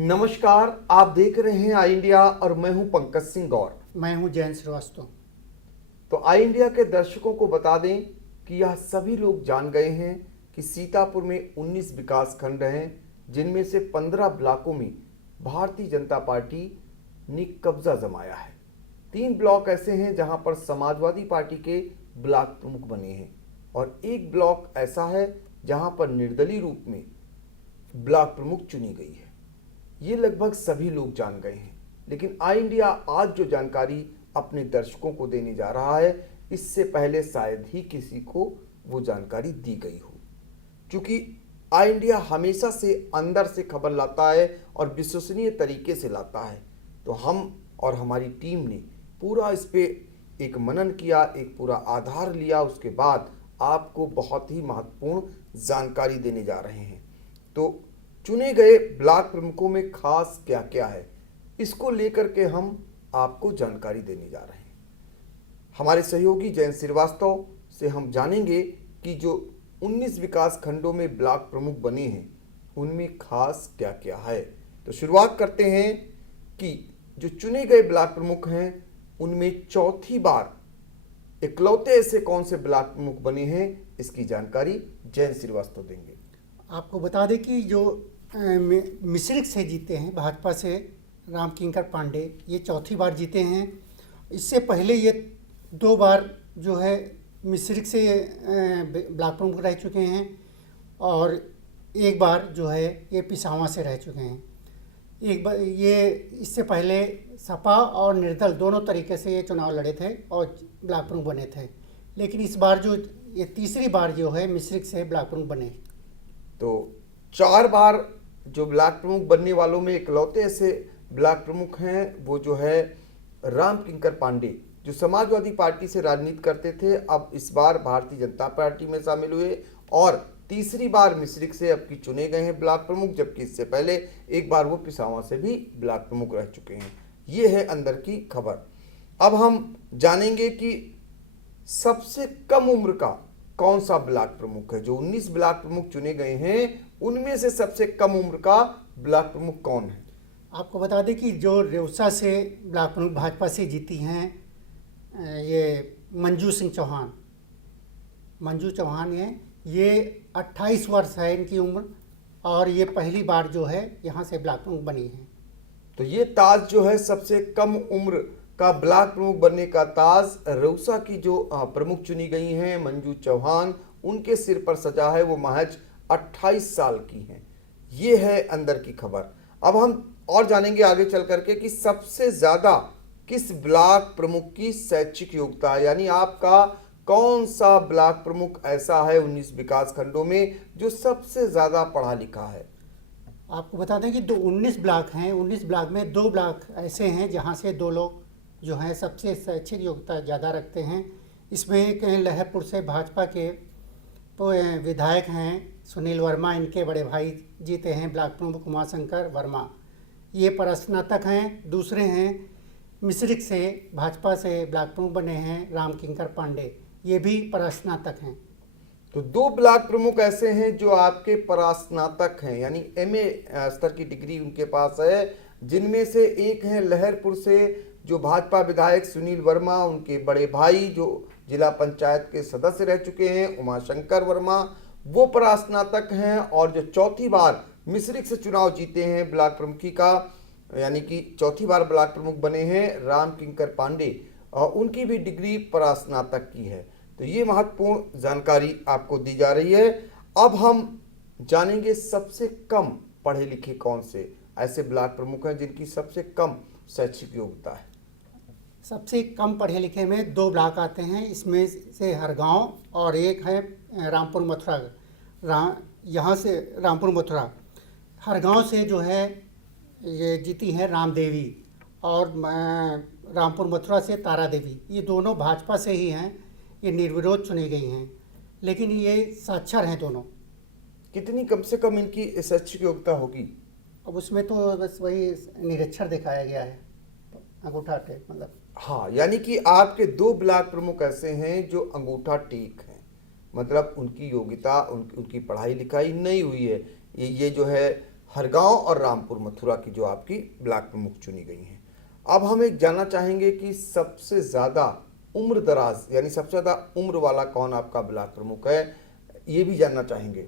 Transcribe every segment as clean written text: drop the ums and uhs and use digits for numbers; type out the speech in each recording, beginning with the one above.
नमस्कार, आप देख रहे हैं आई इंडिया और मैं हूं पंकज सिंह गौर। मैं हूं जैन श्रीवास्तव। तो आई इंडिया के दर्शकों को बता दें कि यह सभी लोग जान गए हैं कि सीतापुर में 19 विकास खंड हैं, जिनमें से 15 ब्लॉकों में भारतीय जनता पार्टी ने कब्जा जमाया है। 3 ब्लॉक ऐसे हैं जहां पर समाजवादी पार्टी के ब्लॉक प्रमुख बने हैं और एक ब्लॉक ऐसा है जहां पर निर्दलीय रूप में ब्लॉक प्रमुख चुनी गई है। ये लगभग सभी लोग जान गए हैं, लेकिन आई इंडिया आज जो जानकारी अपने दर्शकों को देने जा रहा है, इससे पहले शायद ही किसी को वो जानकारी दी गई हो। क्योंकि आई इंडिया हमेशा से अंदर से खबर लाता है और विश्वसनीय तरीके से लाता है, तो हम और हमारी टीम ने पूरा इस पे एक मनन किया, एक पूरा आधार लिया, उसके बाद आपको बहुत ही महत्वपूर्ण जानकारी देने जा रहे हैं। तो चुने गए ब्लॉक प्रमुखों में खास क्या क्या है, इसको लेकर के हम आपको जानकारी देने जा रहे हैं। हमारे सहयोगी जैन श्रीवास्तव से हम जानेंगे कि जो 19 विकास खंडों में ब्लॉक प्रमुख बने हैं उनमें खास क्या क्या है। तो शुरुआत करते हैं कि जो चुने गए ब्लॉक प्रमुख हैं उनमें चौथी बार इकलौते ऐसे कौन से ब्लॉक प्रमुख बने हैं, इसकी जानकारी जैन श्रीवास्तव देंगे। आपको बता दें कि जो मिश्रिक से जीते हैं भाजपा से राम किंकर पांडे, ये चौथी बार जीते हैं। इससे पहले ये 2 बार जो है मिश्रिक से ब्लॉक प्रमुख रह चुके हैं और एक बार जो है ये पिसावा से रह चुके हैं। एक बार ये इससे पहले सपा और निर्दल दोनों तरीके से ये चुनाव लड़े थे और ब्लॉक प्रमुख बने थे, लेकिन इस बार जो ये तीसरी बार जो है मिश्रिक से ब्लॉक प्रमुख बने। तो 4 बार जो ब्लॉक प्रमुख बनने वालों में इकलौते ऐसे ब्लॉक प्रमुख हैं वो जो है राम किंकर पांडे, जो समाजवादी पार्टी से राजनीति करते थे, अब इस बार भारतीय जनता पार्टी में शामिल हुए और तीसरी बार मिश्रिक से अब की चुने गए हैं ब्लॉक प्रमुख, जबकि इससे पहले एक बार वो पिसावा से भी ब्लॉक प्रमुख रह चुके हैं। ये है अंदर की खबर। अब हम जानेंगे कि सबसे कम उम्र का कौन सा ब्लॉक प्रमुख है। जो 19 ब्लॉक प्रमुख चुने गए हैं उनमें से सबसे कम उम्र का ब्लॉक प्रमुख कौन है। आपको बता दें कि जो रेवसा से ब्लॉक प्रमुख भाजपा से जीती हैं ये मंजू चौहान है। ये 28 वर्ष है इनकी उम्र और ये पहली बार जो है यहाँ से ब्लॉक प्रमुख बनी है। तो ये ताज जो है सबसे कम उम्र का ब्लॉक प्रमुख बनने का ताज रेवसा की जो प्रमुख चुनी गई हैं मंजू चौहान, उनके सिर पर सजा है। वो महज 28 साल की हैं। ये है अंदर की खबर। अब हम और जानेंगे आगे चल करके कि सबसे ज्यादा किस ब्लॉक प्रमुख की शैक्षिक योग्यता है, यानी आपका कौन सा ब्लॉक प्रमुख ऐसा है 19 विकास खंडों में जो सबसे ज्यादा पढ़ा लिखा है। आपको बता दें कि 19 ब्लॉक हैं। 19 ब्लॉक में 2 ब्लॉक ऐसे हैं जहाँ से 2 लोग जो हैं सबसे शैक्षिक योग्यता ज़्यादा रखते हैं। इसमें एक लहरपुर से भाजपा के विधायक हैं सुनील वर्मा, इनके बड़े भाई जीते हैं ब्लॉक प्रमुख उमाशंकर वर्मा, ये प्रस्नातक हैं। दूसरे हैं मिश्रिक से भाजपा से ब्लॉक प्रमुख बने हैं राम किंकर पांडे, ये भी प्रस्नातक हैं। तो 2 ब्लॉक प्रमुख ऐसे हैं जो आपके परास्नातक हैं, यानी एमए स्तर की डिग्री उनके पास है, जिनमें से एक हैं लहरपुर से जो भाजपा विधायक सुनील वर्मा, उनके बड़े भाई जो जिला पंचायत के सदस्य रह चुके हैं उमाशंकर वर्मा, वो परास्नातक हैं। और जो चौथी बार मिश्रिक से चुनाव जीते हैं ब्लॉक प्रमुखी का, यानी कि चौथी बार ब्लॉक प्रमुख बने हैं राम किंकर पांडे, और उनकी भी डिग्री परास्नातक की है। तो ये महत्वपूर्ण जानकारी आपको दी जा रही है। अब हम जानेंगे सबसे कम पढ़े लिखे कौन से ऐसे ब्लॉक प्रमुख हैं जिनकी सबसे कम शैक्षिक योग्यता है। सबसे कम पढ़े लिखे में 2 ब्लॉक आते हैं, इसमें से हरगांव और एक है रामपुर मथुरा। यहाँ से रामपुर मथुरा, हरगांव से जो है ये जीती हैं राम देवी और रामपुर मथुरा से तारा देवी, ये दोनों भाजपा से ही हैं। ये निर्विरोध चुनी गई हैं, लेकिन ये साक्षर हैं दोनों। कितनी कम से कम इनकी शैक्षिक योग्यता होगी? अब उसमें तो बस वही निरक्षर दिखाया गया है, अंगूठा टेक मतलब। हाँ, यानी कि आपके 2 ब्लॉक प्रमुख ऐसे हैं जो अंगूठा टेक हैं, मतलब उनकी योग्यता उनकी पढ़ाई लिखाई नहीं हुई है। ये जो है हरगांव और रामपुर मथुरा की जो आपकी ब्लॉक प्रमुख चुनी गई हैं। अब हम एक जानना चाहेंगे कि सबसे ज़्यादा उम्र दराज यानी सबसे ज़्यादा उम्र वाला कौन आपका ब्लॉक प्रमुख है, ये भी जानना चाहेंगे।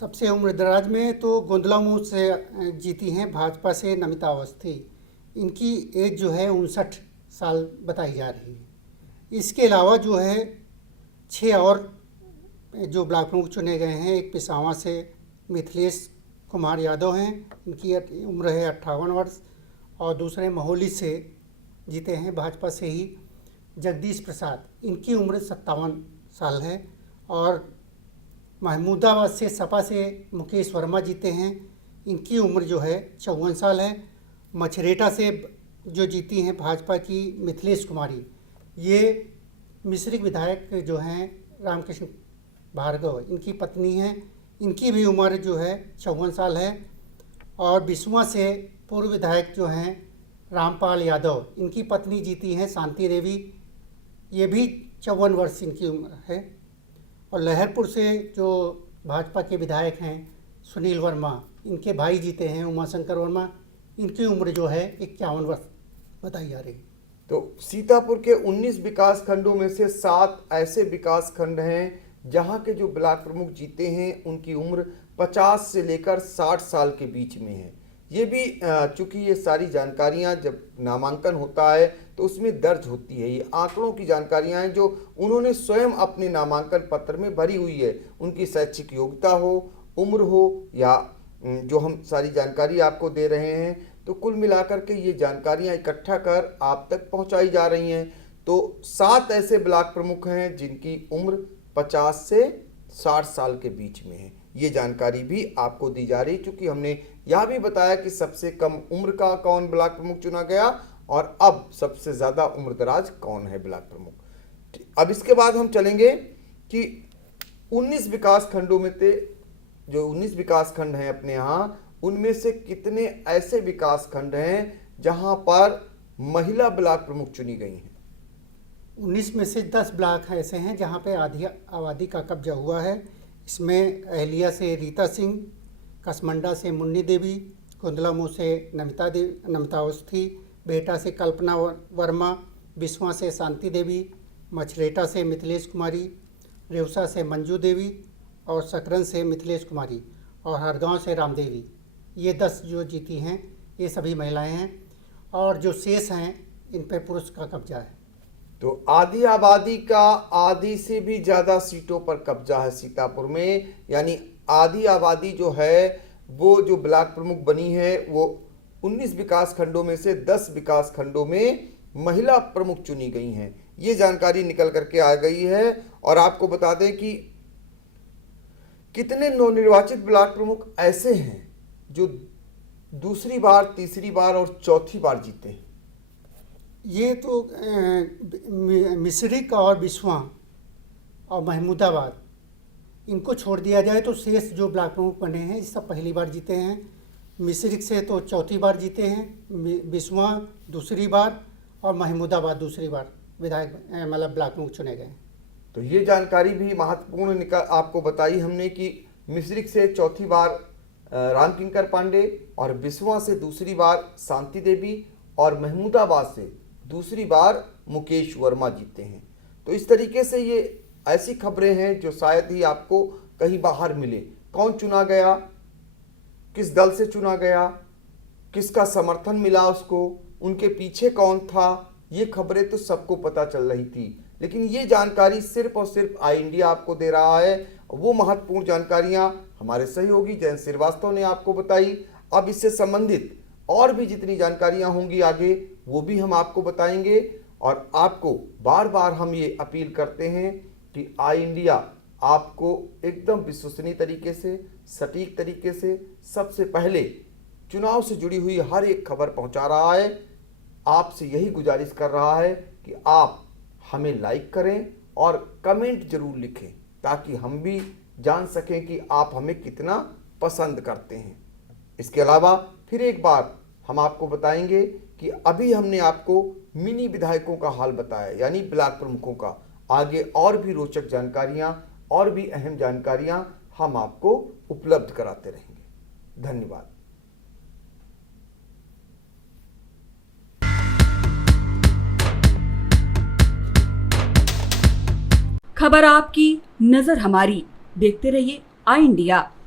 सबसे उम्र दराज में तो गोंदलामूद से जीती हैं भाजपा से नमिता अवस्थी। इनकी एज जो है 59 साल बताई जा रही है। इसके अलावा जो है 6 और जो ब्लॉक प्रमुख चुने गए हैं, एक पिसावा से मिथिलेश कुमार यादव हैं, इनकी उम्र है 58 वर्ष, और दूसरे महोली से जीते हैं भाजपा से ही जगदीश प्रसाद, इनकी उम्र 57 साल है। और महमूदाबाद से सपा से मुकेश वर्मा जीते हैं, इनकी उम्र जो है 54 साल है। मछरेटा से जो जीती हैं भाजपा की मिथिलेश कुमारी, ये मिश्रिक विधायक जो हैं रामकृष्ण भार्गव, इनकी पत्नी हैं, इनकी भी उम्र जो है 54 साल है। और बिस्वा से पूर्व विधायक जो हैं रामपाल यादव, इनकी पत्नी जीती हैं शांति देवी, ये भी 54 वर्ष इनकी उम्र है। और लहरपुर से जो भाजपा के विधायक हैं सुनील वर्मा, इनके भाई जीते हैं उमाशंकर वर्मा, इनकी उम्र जो है 51 वर्ष बताई जा रही है। तो सीतापुर के 19 विकास खंडों में से 7 ऐसे विकास खंड हैं जहां के जो ब्लॉक प्रमुख जीते हैं उनकी उम्र 50 से लेकर 60 साल के बीच में है। ये भी चूंकि ये सारी जानकारियां जब नामांकन होता है तो उसमें दर्ज होती है, ये आंकड़ों की जानकारियां हैं जो उन्होंने स्वयं अपने नामांकन पत्र में भरी हुई है। उनकी शैक्षिक योग्यता हो, उम्र हो, या जो हम सारी जानकारी आपको दे रहे हैं, तो कुल मिलाकर के ये जानकारियां इकट्ठा कर आप तक पहुंचाई जा रही हैं। तो 7 ऐसे ब्लॉक प्रमुख हैं जिनकी उम्र 50 से 60 साल के बीच में है। ये जानकारी भी आपको दी जा रही, चूंकि हमने यह भी बताया कि सबसे कम उम्र का कौन ब्लॉक प्रमुख चुना गया और अब सबसे ज़्यादा उम्र दराज कौन है ब्लॉक प्रमुख। अब इसके बाद हम चलेंगे कि 19 विकास खंडों में से जो 19 विकास खंड हैं अपने यहाँ, उनमें से कितने ऐसे विकास खंड हैं जहां पर महिला ब्लॉक प्रमुख चुनी गई हैं। 19 में से 10 ब्लॉक ऐसे हैं जहां पे आधी आबादी का कब्जा हुआ है। इसमें अहलिया से रीता सिंह, कसमंडा से मुन्नी देवी, गोंदलामू से नमिता अवस्थी, बेहटा से कल्पना वर्मा, बिस्वा से शांति देवी, मछरेटा से मिथिलेश कुमारी, रेवसा से मंजू देवी और सकरन से मिथिलेश कुमारी और हरगांव से रामदेवी। ये 10 जो जीती हैं ये सभी महिलाएं हैं, और जो शेष हैं इन पर पुरुष का कब्जा है। तो आधी आबादी का आधी से भी ज़्यादा सीटों पर कब्जा है सीतापुर में, यानी आधी आबादी जो है वो जो ब्लॉक प्रमुख बनी है वो 19 विकास खंडों में से 10 विकास खंडों में महिला प्रमुख चुनी गई हैं। ये जानकारी निकल करके आ गई है। और आपको बता दें कि कितने नवनिर्वाचित ब्लॉक प्रमुख ऐसे हैं जो दूसरी बार, तीसरी बार और चौथी बार जीते हैं। ये तो मिश्रिक और बिस्वा और महमूदाबाद, इनको छोड़ दिया जाए तो शेष जो ब्लॉक प्रमुख बने हैं ये सब पहली बार जीते हैं। मिश्रिक से तो चौथी बार जीते हैं, बिस्वा दूसरी बार और महमूदाबाद दूसरी बार विधायक मतलब ब्लॉक प्रमुख चुने गए। तो ये जानकारी भी महत्वपूर्ण आपको बताई हमने कि मिश्रिक से चौथी बार रामकिंकर पांडे और बिस्वा से दूसरी बार शांति देवी और महमूदाबाद से दूसरी बार मुकेश वर्मा जीते हैं। तो इस तरीके से ये ऐसी खबरें हैं जो शायद ही आपको कहीं बाहर मिले। कौन चुना गया, किस दल से चुना गया, किसका समर्थन मिला उसको, उनके पीछे कौन था, ये खबरें तो सबको पता चल रही थी, लेकिन ये जानकारी सिर्फ और सिर्फ आई इंडिया आपको दे रहा है। वो महत्वपूर्ण जानकारियां हमारे सहयोगी जयंत श्रीवास्तव ने आपको बताई। अब इससे संबंधित और भी जितनी जानकारियां होंगी आगे वो भी हम आपको बताएंगे। और आपको बार बार हम ये अपील करते हैं कि आई इंडिया आपको एकदम विश्वसनीय तरीके से, सटीक तरीके से, सबसे पहले चुनाव से जुड़ी हुई हर एक खबर पहुंचा रहा है। आपसे यही गुजारिश कर रहा है कि आप हमें लाइक करें और कमेंट जरूर लिखें ताकि हम भी जान सकें कि आप हमें कितना पसंद करते हैं। इसके अलावा फिर एक बार हम आपको बताएंगे कि अभी हमने आपको मिनी विधायकों का हाल बताया, यानी ब्लॉक प्रमुखों का। आगे और भी रोचक जानकारियां और भी अहम जानकारियां हम आपको उपलब्ध कराते रहेंगे। धन्यवाद। खबर आपकी, नजर हमारी। देखते रहिए आई इंडिया।